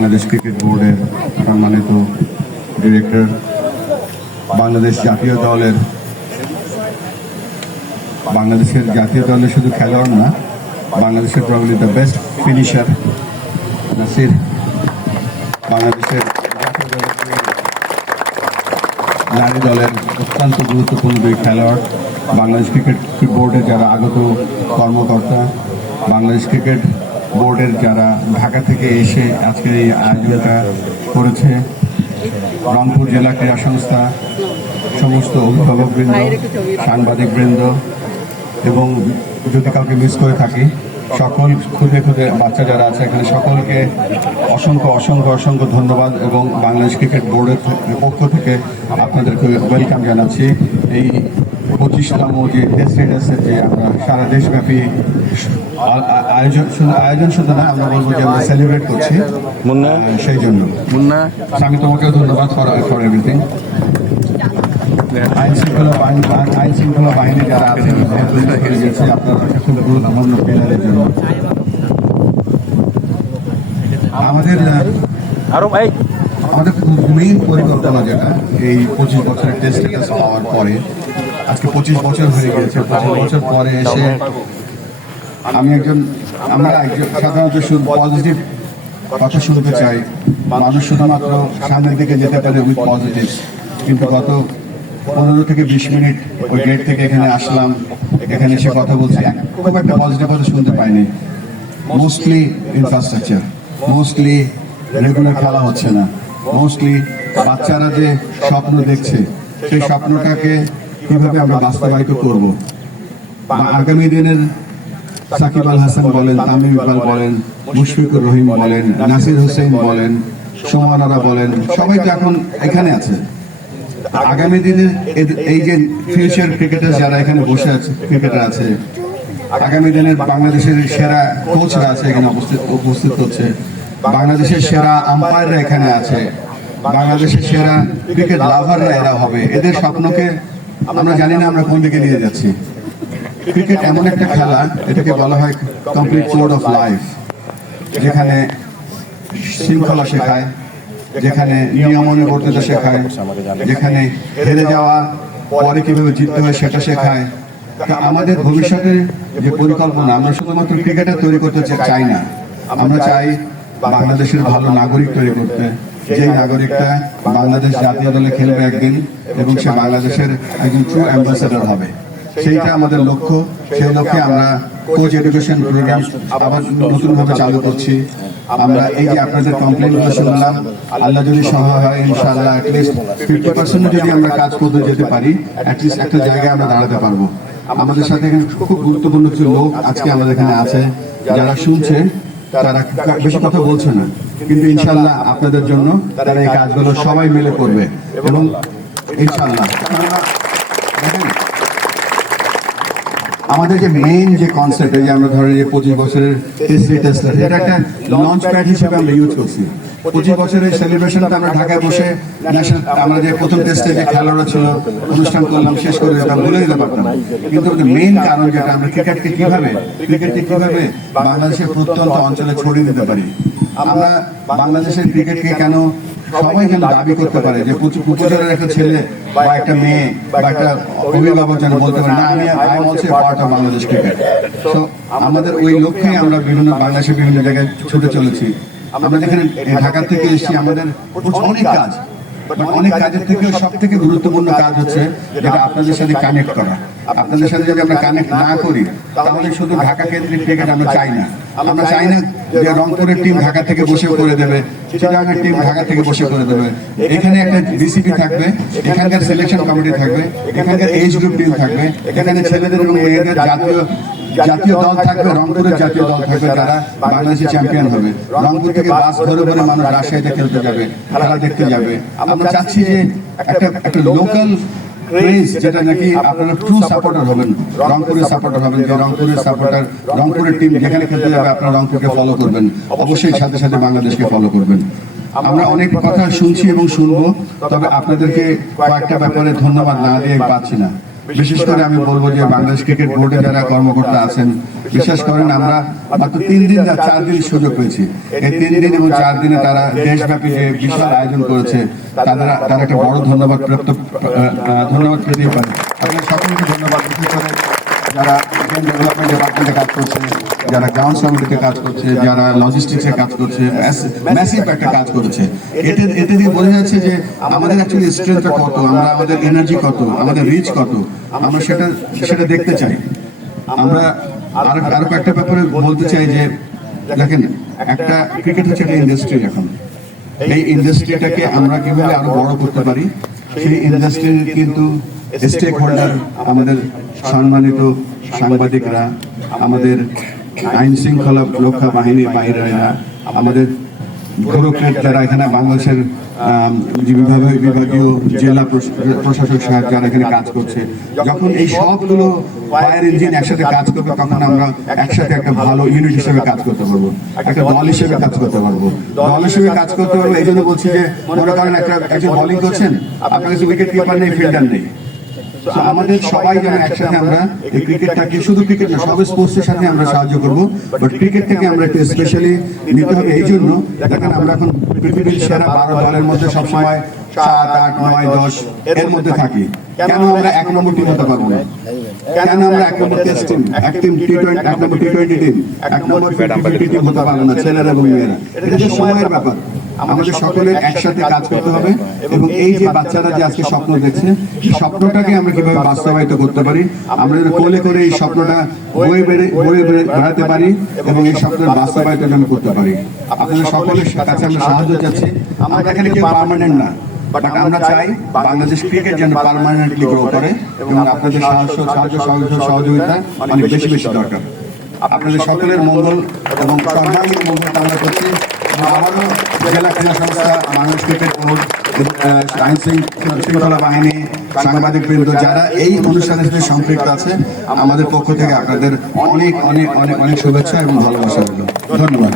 Bangladesh cricket বোর্ডের সম্মানিত director, বাংলাদেশের জাতীয় দলের শুধু খেলোয়াড় না, বাংলাদেশের probably the best finisher Nasir, বাংলাদেশের জাতীয় নারী দলের অত্যন্ত গুরুত্বপূর্ণ দুই খেলোয়াড়, বাংলাদেশ ক্রিকেট বোর্ডের যারা আগত কর্মকর্তা, বাংলাদেশ ক্রিকেট বোর্ডের যারা ঢাকা থেকে এসে আজকের এই আয়োজনটা করেছে, রংপুর জেলা ক্রীড়া সংস্থা, সমস্ত অভিভাবকবৃন্দ, সাংবাদিকবৃন্দ, এবং যদি কাউকে মিস করে থাকি সকল ক্ষুদে বাচ্চা যারা আছে এখানে সকলকে অসংখ্য অসংখ্য অসংখ্য ধন্যবাদ এবং বাংলাদেশ ক্রিকেট বোর্ডের পক্ষ থেকে আপনাদেরকে ওয়েলকাম জানাচ্ছি। এই 25তম যে টেস্ট রেডার্সের যে আমরা সারা দেশব্যাপী আয়োজন শুধু না, আমরা বলবো যে আমরা সেলিব্রেট করছি সেই জন্য। আমি তোমাকেও ধন্যবাদ ফর এভরিথিং। আইন শৃঙ্খলা বাহিনী যারা আছেন আপনারা খুব গুরুত্বপূর্ণ প্লেয়ারের জন্য আমাদের মেইন পরিকল্পনা যেটা এই 25 বছরের টেস্ট হওয়ার পরে, আজকে 25 বছর হয়ে গেছে, 25 বছর পরে এসে আমরা সাধারণত শুধু পজিটিভ কথা শুনতে চাই। মানুষ শুধুমাত্র সামনের দিকে যেতে পারে উইথ পজিটিভ, কিন্তু গত 15 থেকে 20 মিনিট ওই গেট থেকে এখানে আসলাম, এখানে এসে কথা বলছি, খুব একটা পজিটিভ কথা শুনতে পাইনি। মোস্টলি ইনফ্রাস্ট্রাকচার, মোস্টলি রেগুলার খেলা হচ্ছে না, মোস্টলি বাচ্চারা যে স্বপ্ন দেখছে সেই স্বপ্নটাকে কিভাবে আমরা বাস্তবায়িত করব। আগামী দিনের সাকিব আল হাসান বলেন, তামিম ইকবাল বলেন, মুশফিকুর রহিম বলেন, নাসির হোসেন বলেন, সুমনারা বলেন, সবাই তো এখন এখানে আছে। আগামী দিনে এই যে ফিউচার ক্রিকেটার যারা এখানে বসে আছে, ক্রিকেটার আছে, আগামী দিনের বাংলাদেশের সেরা কোচরা আছে এখানে উপস্থিত হচ্ছে, বাংলাদেশের সেরা আম্পায়াররা এখানে আছে, বাংলাদেশের সেরা ক্রিকেট লাভাররা এরা হবে। এদের স্বপ্নকে আমরা জানি না আমরা কোন দিকে নিয়ে যাচ্ছি। ক্রিকেট এমন একটা খেলা, এটাকে বলা হয় কমপ্লিট কোড অফ লাইফ, যেখানে শৃঙ্খলা শেখায়, যেখানে নিয়মানুবর্তিতা শেখায়, যেখানে হেরে যাওয়া পরে কিভাবে জিততে হয় সেটা শেখায়। তা আমাদের ভবিষ্যতের যে পরিকল্পনা, আমরা শুধুমাত্র ক্রিকেটার তৈরি করতে চাই না, আমরা চাই বাংলাদেশের ভালো নাগরিক তৈরি করতে, যেই নাগরিকটা বাংলাদেশ জাতীয় দলে খেলবে একদিন এবং সে বাংলাদেশের একজন ট্রু অ্যাম্বাসেডর হবে। সেইটা আমাদের লক্ষ্য। সেই লক্ষ্যে আমরা কোচ এডুকেশন প্রোগ্রাম আবার নতুনভাবে চালু করছি। আমরা এই যে আপনাদের কমপ্লেনগুলো শুনলাম, আল্লাহ যদি সহায় হয় ইনশাআল্লাহ অ্যাটলিস্ট 50% যদি আমরা কাজ করতে যেতে পারি, অ্যাটলিস্ট একটা জায়গায় আমরা দাঁড়াতে পারবো। আমাদের সাথে এখানে খুব গুরুত্বপূর্ণ কিছু লোক আজকে আমাদের এখানে আছে, যারা শুনছে, তারা বেশি কথা বলছে না, কিন্তু ইনশাআল্লাহ আপনাদের জন্য তারা এই কাজগুলো সবাই মিলে করবে এবং ইনশাআল্লাহ আমাদের যে মেইন যে কনসেপ্ট, এই যে আমরা ধরেন যে 25 বছরের টেস্ট, এটা একটা লঞ্চ প্যাড হিসেবে আমরা ইউজ করছি। 25 বছরের সেলিব্রেশনটা আমরা ঢাকায় বসে ন্যাশনাল, আমরা যে প্রথম টেস্টে যে খেলোয়াড়রা ছিল অনুষ্ঠান করলাম, শেষ করে দিতাম, বলে দিতে পারতাম, কিন্তু মেইন কারণ যেটা, আমরা ক্রিকেটকে কিভাবে বাংলাদেশের প্রত্যন্ত অঞ্চলে ছড়িয়ে দিতে পারি। আমরা বাংলাদেশের ক্রিকেটকে কেন সবাই যেন দাবি করতে পারে যে উপজেলার একটা ছেলে বা একটা মেয়ে বা একটা অভিভাবক যেন বলতে পারে, না আমি also part of Bangladesh cricket. তো আমাদের ওই লক্ষ্যে আমরা বাংলাদেশের বিভিন্ন জায়গায় ছুটে চলেছি। আমরা যেখানে ঢাকা থেকে এসেছি, আমাদের অনেক কাজের থেকে সব থেকে গুরুত্বপূর্ণ কাজ হচ্ছে যেটা আপনাদের সাথে কানেক্ট করা। আপনাদের সাথে যদি আমরা কানেক্ট না করি, তাহলে শুধু ঢাকা কেন্দ্রিক ক্রিকেট আমরা চাই না। আমরা চাই না যে রংপুরের টিম ঢাকা থেকে বসে করে দেবে, চিটাগাংয়ের টিম ঢাকা থেকে বসে করে দেবে। এখানে একটা ডিসিপি থাকবে, এখানকার সিলেকশন কমিটি থাকবে, এখানকার এজ গ্রুপ টিম থাকবে, এখানে ছেলেদের এবং মেয়েদের জাতীয় দল থাকবে, রংপুরের জাতীয় দল থাকবে, যারা বাংলাদেশের চ্যাম্পিয়ন হবে। রংপুর থেকে বাস ধরে মানুষ রাজশাহীতে খেলতে যাবে, খেলা দেখতে যাবে। আমরা চাচ্ছি যে একটা লোকাল ক্রেজ, যেটা নাকি আপনারা ট্রু সাপোর্টার হবেন, রংপুরের সাপোর্টার হবেন, যে রংপুরের টিম যেখানে খেলতে যাবে আপনারা রংপুরকে ফলো করবেন, অবশ্যই সাথে সাথে বাংলাদেশকে ফলো করবেন। আমরা অনেক কথা শুনছি এবং শুনবো, তবে আপনাদেরকে কয়েকটা ব্যাপারে ধন্যবাদ না দিয়ে পাচ্ছি না। বিশেষ করে আমি বলবো যে বাংলাদেশ ক্রিকেট বোর্ডে যারা কর্মকর্তা আছেন, বিশেষ করেন আমরা মাত্র 3 দিন না 4 দিন সুযোগ পেয়েছি। এই 3 দিন এবং 4 দিনে তারা দেশব্যাপী যে বিশাল আয়োজন করেছে, তারা একটা বড় ধন্যবাদ পেতে পারে। আপনাদের সকলকে ধন্যবাদ। বিশেষ করে যারা গেম ডেভেলপমেন্ট ডিপার্টমেন্টে কাজ করছে, যারা গ্রাউন্ড কমিটিতে কাজ করছে, যারা লজিস্টিক্সে কাজ করছে, ম্যাসিভ একটা কাজ করেছে। এতে দিয়ে বোঝা যাচ্ছে যে আমাদের অ্যাকচুয়ালি স্ট্রেংথটা কত, আমাদের এনার্জি কত, আমাদের রিচ কত, আমরা সেটা দেখতে চাই। আমরা আরো একটা ব্যাপারে বলতে চাই যে দেখেন, একটা ক্রিকেট হচ্ছে একটা ইন্ডাস্ট্রি। এখন এই ইন্ডাস্ট্রিটাকে আমরা কিভাবে আরো বড় করতে পারি, সেই ইন্ডাস্ট্রির কিন্তু স্টেক হোল্ডার আমাদের সম্মানিত সাংবাদিকরা, আমাদের আইন শৃঙ্খলা রক্ষা বাহিনীর বাইরেরা, আমাদের ব্যুরোক্রেট যারা এখানে বাংলাদেশের বিভাগীয় জেলা প্রশাসক সাহেব যারা এখানে কাজ করছে, যখন এই সবগুলো ফায়ার ইঞ্জিন একসাথে কাজ করবে, তখন আমরা একসাথে একটা ভালো ইউনিট হিসেবে কাজ করতে পারবো, একটা দল হিসেবে কাজ করতে পারবো। দল হিসেবে কাজ করতে পারবো এই জন্য বলছি যে, মনে করেন একজন বোলিং করছেন, আপনার কাছে উইকেট কিপার নেই, ফিল্ডার নেই। আমাদের সবাই যেন একসাথে আমরা এই ক্রিকেটটাকে, শুধু ক্রিকেট না, সব স্পোর্টসের সাথে আমরা সাহায্য করবো। বাট ক্রিকেট থেকে আমরা একটু স্পেশালি নিতে হবে। এই জন্য দেখেন, আমরা এখন পৃথিবীর সেরা 12 দলের মধ্যে সবসময় 7, 8, 9, 10 এর মধ্যে থাকি। কেন আমরা 1 নম্বর টিম হতে পারবো না? কেন আমরা 1 নম্বর টেস্ট টিম, 1 নম্বর টি-20 টিম, 1 নম্বর 50 টিম হতে পারবো না, ছেলেরা এবং মেয়েরা? এটা যে সময়ের ব্যাপার। আমাদের সকলের একসাথে কাজ করতে হবে এবং এই যে বাচ্চারা যে আজকে স্বপ্ন দেখছে, এই স্বপ্নটাকে আমরা কিভাবে বাস্তবায়িত করতে পারি, আমরা যেন কোলে করে এই স্বপ্নটা বয়ে বেড়াতে পারি এবং এই স্বপ্নের বাস্তবায়িত যেন করতে পারি। আপনাদের সকলের কাছে আমরা সাহায্য চাচ্ছি। আমরা এখানে কেউ পার্মানেন্ট না, বাট আমরা চাই বাংলাদেশ ক্রিকেট যেন পার্মানেন্টলি গ্রো করে এবং আপনাদের সহযোগিতা অনেক বেশি দরকার। আপনাদের সকলের মঙ্গল এবং সর্বাঙ্গীন মঙ্গল কামনা করছি। আবারও জেলা ক্রীড়া সংস্থা, বাংলাদেশ ক্রিকেট বোর্ড, আইন শৃঙ্খলা বাহিনী, সাংবাদিক বৃন্দ যারা এই অনুষ্ঠানের সাথে সম্পৃক্ত আছে, আমাদের পক্ষ থেকে আপনাদের অনেক অনেক অনেক অনেক শুভেচ্ছা এবং ভালোবাসা রইল। ধন্যবাদ।